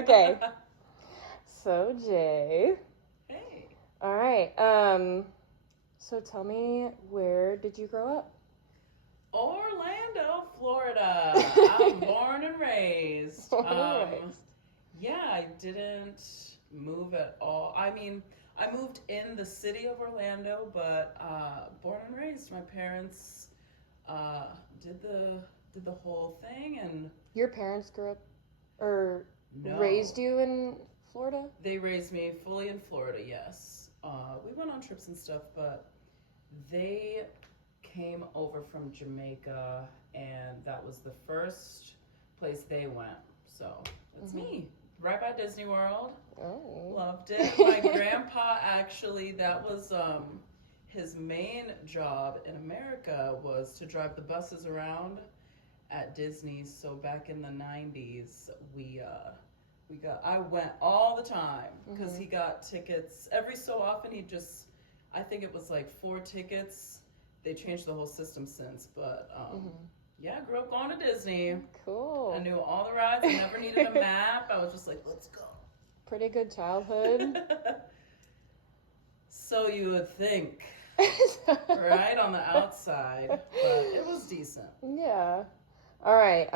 Okay. So, Jay. Hey. All right. So tell me, where did you grow up? Orlando, Florida. I'm born and raised. Born and raised. Yeah, I didn't move at all. I mean, I moved in the city of Orlando, but born and raised. My parents uh, did the did the whole thing, and Your parents grew up or no, raised you in Florida? they raised me fully in Florida. Yes, we went on trips and stuff, but they came over from Jamaica, and that was the first place they went. So that's me, right by Disney World. Oh. Loved it. My grandpa actually, that was his main job in America was to drive the buses around at Disney. So back in the '90s, we got I went all the time because he got tickets every so often. He just I think it was like 4 tickets. They changed the whole system since, but yeah, I grew up going to Disney. Cool. I knew all the rides. I never needed a map. I was just like, let's go. Pretty good childhood. So you would think, right on the outside, but it was decent. Yeah. All right.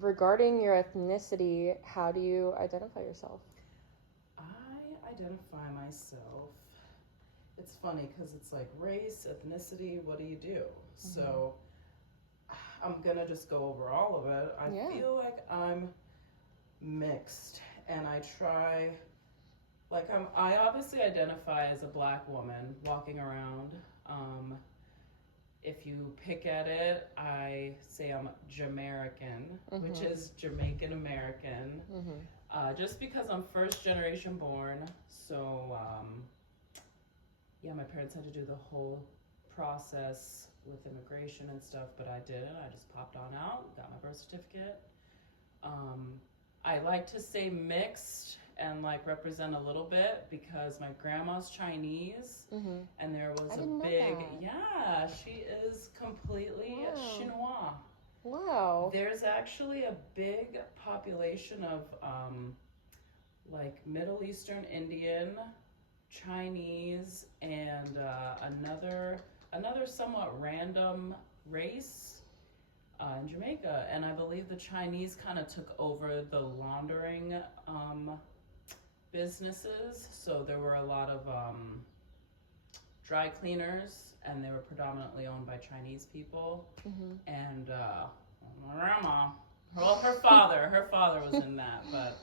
Regarding your ethnicity, how do you identify yourself? I identify myself. It's funny because it's like race, ethnicity, what do you do? So I'm gonna just go over all of it. I feel like I'm mixed, and I try. Like I obviously identify as a black woman walking around. If you pick at it, I say I'm Jamaican, which is Jamaican American. Just because I'm first generation born, so yeah, my parents had to do the whole process with immigration and stuff, but I didn't. I just popped on out, got my birth certificate. I like to say mixed and like represent a little bit because my grandma's Chinese, and there was a big, yeah, she is completely chinois. Wow. There's actually a big population of like Middle Eastern Indian, Chinese, and another somewhat random race in Jamaica, and I believe the Chinese kind of took over the laundering businesses. So there were a lot of dry cleaners, and they were predominantly owned by Chinese people. And grandma, well, her father was in that, but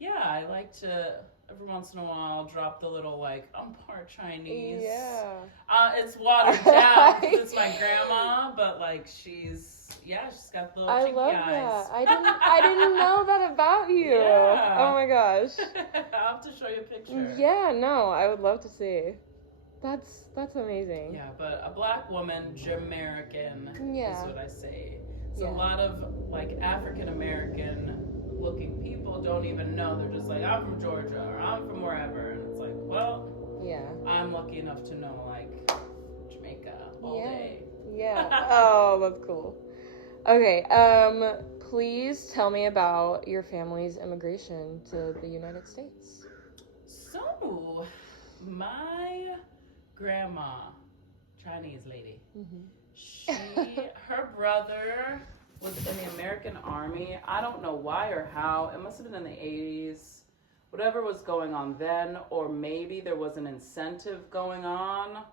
yeah, I like to every once in a while drop the little like I'm part Chinese. Yeah. It's watered down because it's my grandma, but like she's got little I chinky love eyes. that. I didn't know that about you. Yeah. Oh my gosh. I'll have to show you a picture. Yeah, no, I would love to see. That's amazing. Yeah, but a black woman, Jamaican is what I say. So a lot of like African American looking people don't even know. They're just like, I'm from Georgia or I'm from wherever, and it's like, well, I'm lucky enough to know like Jamaica all day. Yeah. Oh, that's cool. Okay, please tell me about your family's immigration to the United States. So, my grandma, Chinese lady, her brother was in the American Army. I don't know why or how. It must have been in the 80s. Whatever was going on then, or maybe there was an incentive going on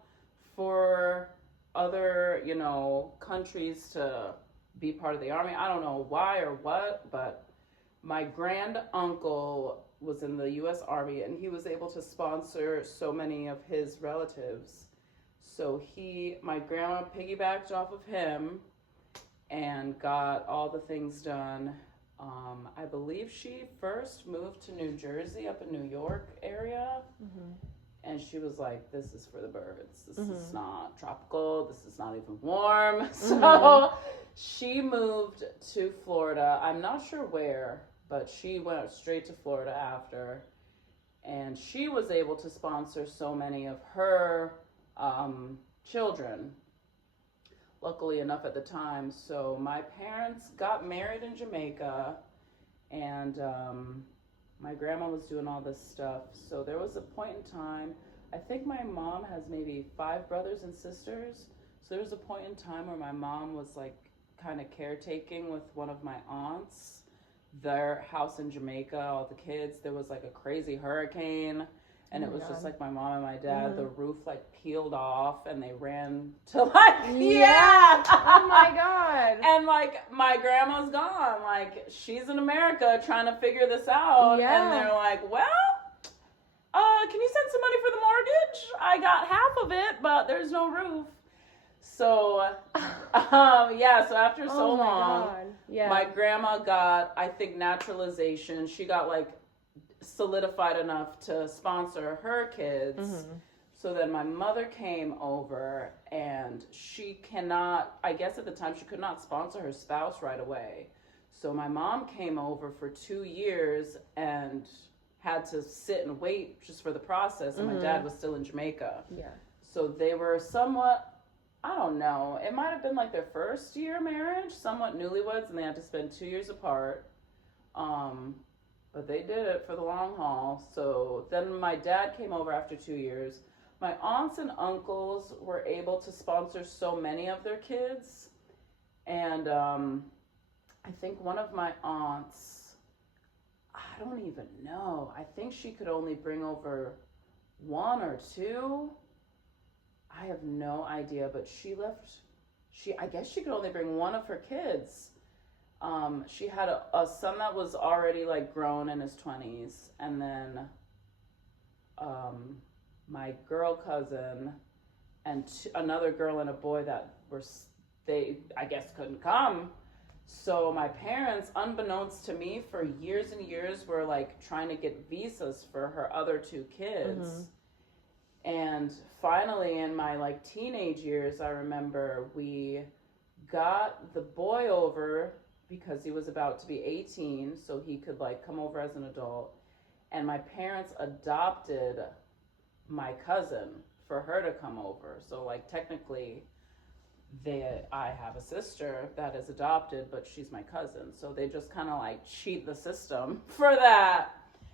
for other, countries to be part of the army. I don't know why or what, but my grand uncle was in the U.S. Army, and he was able to sponsor so many of his relatives. So my grandma piggybacked off of him and got all the things done. I believe she first moved to New Jersey, up in New York area. And she was like, this is for the birds. This is not tropical. This is not even warm. So she moved to Florida. I'm not sure where, but she went straight to Florida after. And she was able to sponsor so many of her children, luckily enough at the time. So my parents got married in Jamaica, and my grandma was doing all this stuff. So there was a point in time, I think my mom has maybe 5 brothers and sisters. So there was a point in time where my mom was like kind of caretaking with one of my aunts, their house in Jamaica, all the kids. There was like a crazy hurricane, and it was just like my mom and my dad. The roof like peeled off, and they ran to like Oh my God. And like my grandma's gone. Like she's in America trying to figure this out, and they're like, well. Can you send some money for the mortgage? I got half of it, but there's no roof. So, so after so long, my grandma got, I think, naturalization. She got like solidified enough to sponsor her kids. So then my mother came over, and she cannot, I guess at the time, she could not sponsor her spouse right away. So my mom came over for 2 years and had to sit and wait just for the process, and my dad was still in Jamaica. So they were somewhat, I don't know, it might have been like their first year marriage, somewhat newlyweds, and they had to spend 2 years apart. But they did it for the long haul. So then my dad came over after 2 years. My aunts and uncles were able to sponsor so many of their kids. And I think one of my aunts, I don't even know. I think she could only bring over 1 or 2. I have no idea, but I guess she could only bring 1 of her kids. She had a son that was already like grown in his 20s, and then my girl cousin and another girl and a boy that I guess couldn't come. So my parents, unbeknownst to me, for years and years were like trying to get visas for her other 2 kids. And finally in my like teenage years, I remember we got the boy over because he was about to be 18, so he could like come over as an adult. And my parents adopted my cousin for her to come over. So like technically I have a sister that is adopted, but she's my cousin. So they just kind of like cheat the system for that.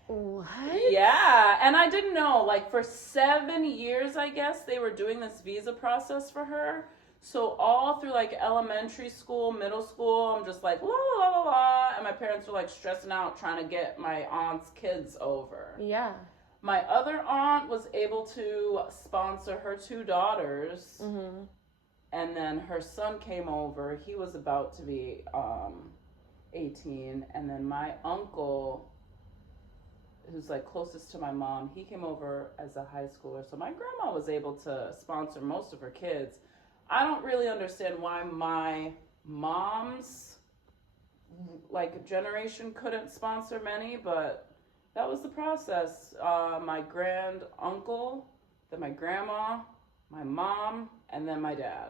What? Yeah. And I didn't know, like for 7 years, I guess, they were doing this visa process for her. So all through like elementary school, middle school, I'm just like, la, la, la, la. And my parents were like stressing out trying to get my aunt's kids over. Yeah. My other aunt was able to sponsor her 2 daughters. And then her son came over. He was about to be 18. And then my uncle, who's like closest to my mom, he came over as a high schooler. So my grandma was able to sponsor most of her kids. I don't really understand why my mom's like generation couldn't sponsor many, but that was the process. My grand uncle, then my grandma, my mom, and then my dad.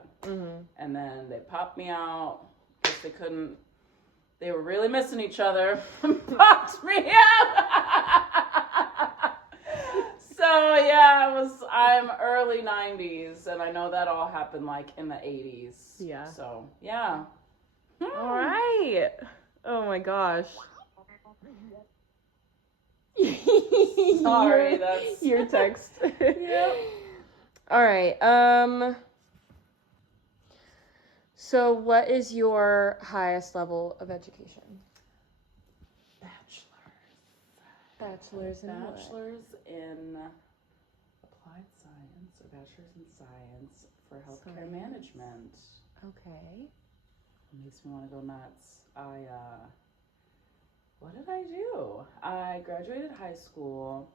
And then they popped me out. Guess they were really missing each other. Popped me out. So yeah, I'm early 90s, and I know that all happened like in the 80s. Yeah. So yeah. All right. Oh my gosh. Sorry, that's your text. Yep. All right. So what is your highest level of education? Bachelor's in what? Bachelor's in applied science, or bachelor's in science for healthcare management. Okay. It makes me want to go nuts. What did I do? I graduated high school.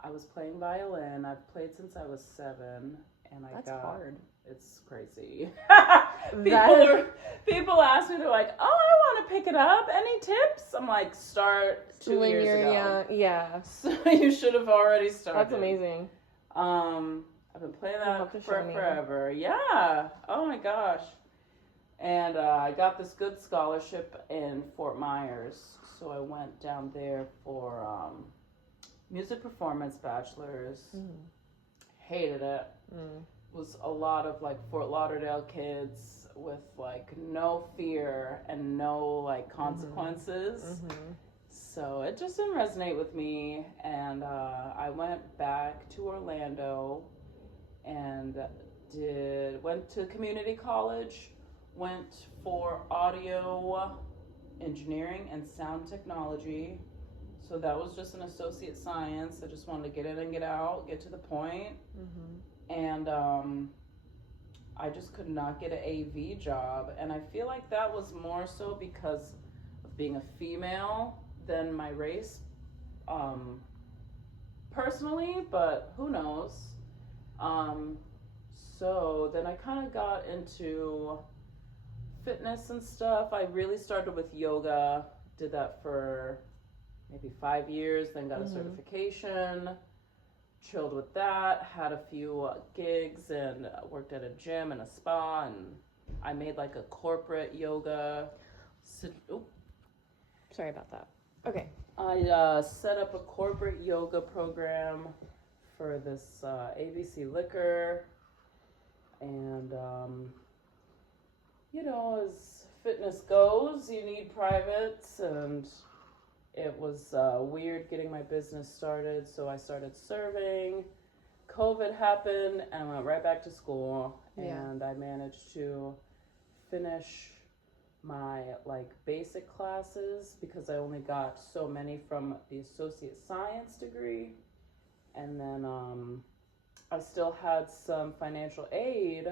I was playing violin. I've played since I was 7, and That's hard. It's crazy. That People ask me, they're like, "Oh, I want to pick it up. Any tips?" I'm like, "Start 2 years ago." Yeah. So you should have already started. That's amazing. I've been playing that for forever. Yeah. Oh my gosh. And I got this good scholarship in Fort Myers, so I went down there for music performance bachelor's. Hated it. Was a lot of like Fort Lauderdale kids with like no fear and no like consequences. So it just didn't resonate with me, and I went back to Orlando and went to community college, went for audio engineering and sound technology. So that was just an associate science. I just wanted to get in and get out, get to the point. And I just could not get an AV job. And I feel like that was more so because of being a female than my race, personally, but who knows. So then I kind of got into fitness and stuff. I really started with yoga, did that for maybe 5 years, then got a certification, chilled with that, had a few gigs, and worked at a gym and a spa, and I made like a corporate yoga. Sorry about that. Okay. I set up a corporate yoga program for this ABC Liquor, and you know, as fitness goes, you need privates, and it was weird getting my business started, so I started serving. COVID happened, and I went right back to school, and I managed to finish my like basic classes because I only got so many from the associate science degree, and then I still had some financial aid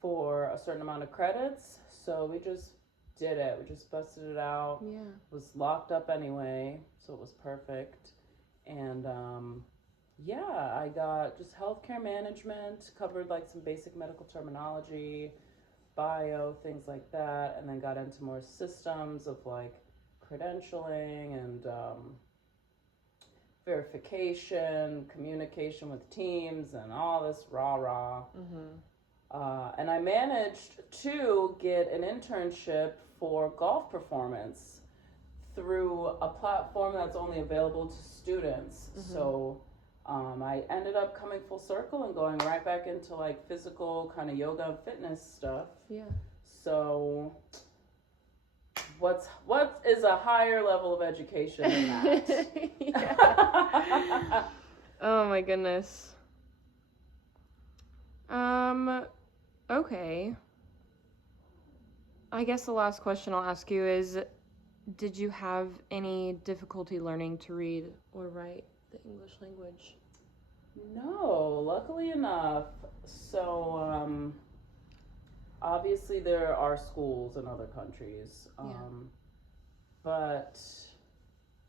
for a certain amount of credits, so we just did it. We just busted it out. Yeah. Was locked up anyway, so it was perfect. And yeah, I got just healthcare management, covered like some basic medical terminology, bio, things like that, and then got into more systems of like credentialing and verification, communication with teams, and all this rah-rah. And I managed to get an internship for golf performance through a platform that's only available to students. So I ended up coming full circle and going right back into like physical kind of yoga and fitness stuff. Yeah. So what is a higher level of education than that? Oh my goodness. Okay. I guess the last question I'll ask you is, did you have any difficulty learning to read or write the English language? No, luckily enough. So, obviously there are schools in other countries, but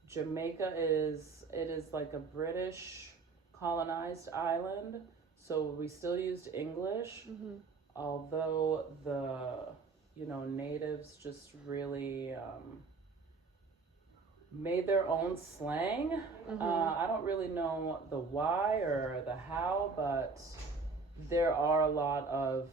Jamaica is like a British colonized island, so we still used English, although the natives just really made their own slang. I don't really know the why or the how, but there are a lot of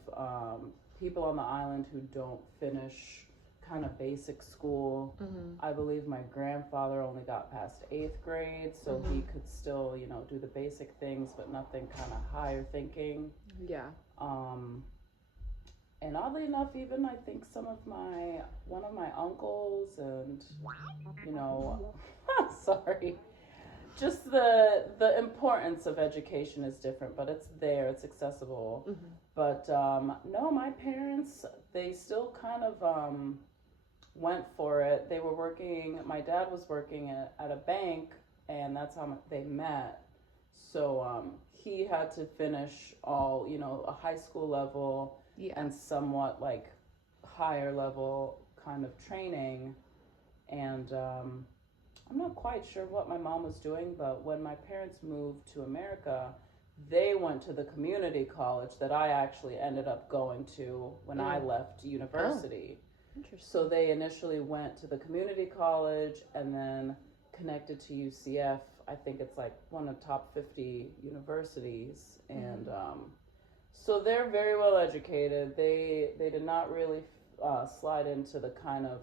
people on the island who don't finish kind of basic school. I believe my grandfather only got past 8th grade, so he could still, do the basic things, but nothing kind of higher thinking. Yeah. And oddly enough, even I think one of my uncles and, sorry, just the importance of education is different, but it's there, it's accessible. But no, my parents, they still kind of went for it. They were working, my dad was working at a bank, and that's how they met. So he had to finish all, a high school level and somewhat like higher level kind of training. And I'm not quite sure what my mom was doing, but when my parents moved to America, they went to the community college that I actually ended up going to when I left university. Interesting. So they initially went to the community college and then connected to UCF. I think it's like one of the top 50 universities. And so they're very well educated. They did not really slide into the kind of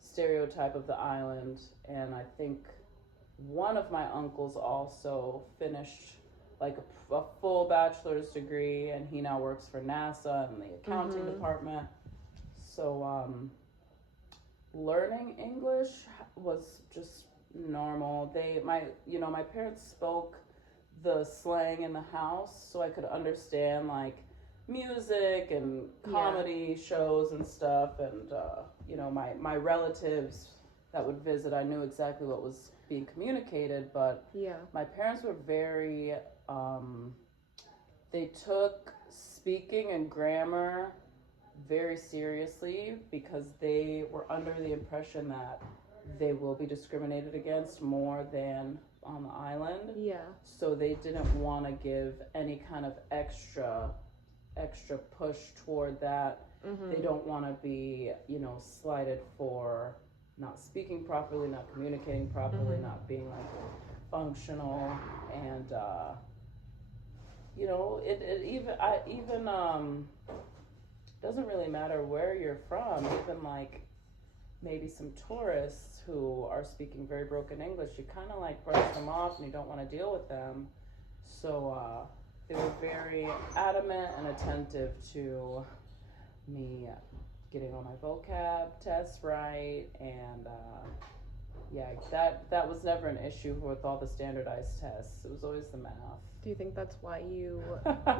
stereotype of the island. And I think one of my uncles also finished like a full bachelor's degree, and he now works for NASA in the accounting department. So learning English was just normal. My parents spoke the slang in the house, so I could understand like music and comedy shows and stuff. And my relatives that would visit, I knew exactly what was being communicated. But my parents were very they took speaking and grammar very seriously because they were under the impression that they will be discriminated against more than on the island. Yeah. So they didn't want to give any kind of extra push toward that. Mm-hmm. They don't want to be, slighted for not speaking properly, not communicating properly, mm-hmm. not being like functional. And it even doesn't really matter where you're from. Even like maybe some tourists who are speaking very broken English, you kind of like brush them off and you don't want to deal with them. So they were very adamant and attentive to me getting all my vocab tests right. And that was never an issue with all the standardized tests. It was always the math. Do you think that's why you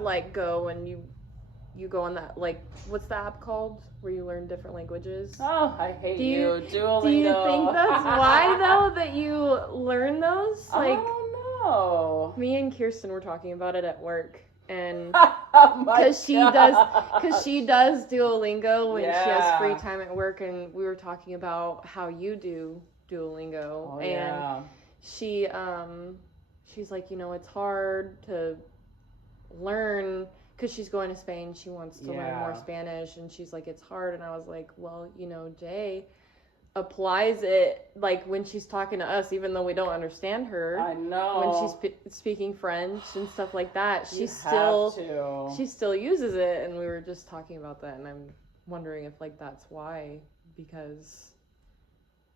like go and you go on that, like, what's the app called where you learn different languages? Oh, I hate you. Duolingo. Do you think that's why though that you learn those? Like, I don't know. Me and Kirsten were talking about it at work, and oh because she does Duolingo when she has free time at work, and we were talking about how you do Duolingo, and she's like, it's hard to learn. Because she's going to Spain, she wants to learn more Spanish, and she's like, it's hard. And I was like, well, Jay applies it like when she's talking to us, even though we don't understand her. I know. When she's speaking French and stuff like that, she still uses it. And we were just talking about that, and I'm wondering if like that's why,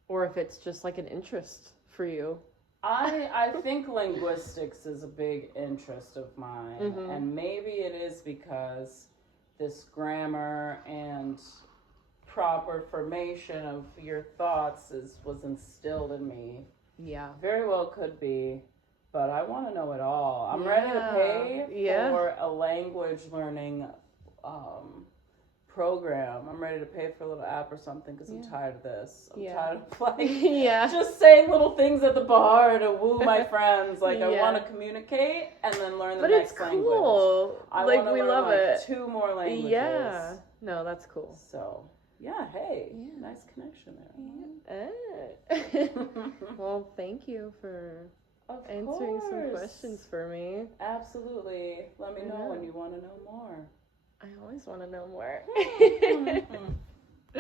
or if it's just like an interest for you. I think linguistics is a big interest of mine, mm-hmm. and maybe it is because this grammar and proper formation of your thoughts was instilled in me. Yeah. Very well could be, but I want to know it all. I'm ready to pay for a language learning program. I'm ready to pay for a little app or something because I'm tired of this. I'm tired of like just saying little things at the bar to woo my friends. Like I want to communicate and then learn the next language. But it's cool. I want to learn love it. 2 more languages. Yeah. No, that's cool. So nice connection there. Well, thank you for answering some questions for me. Absolutely. Let me know when you want to know more. I always want to know more.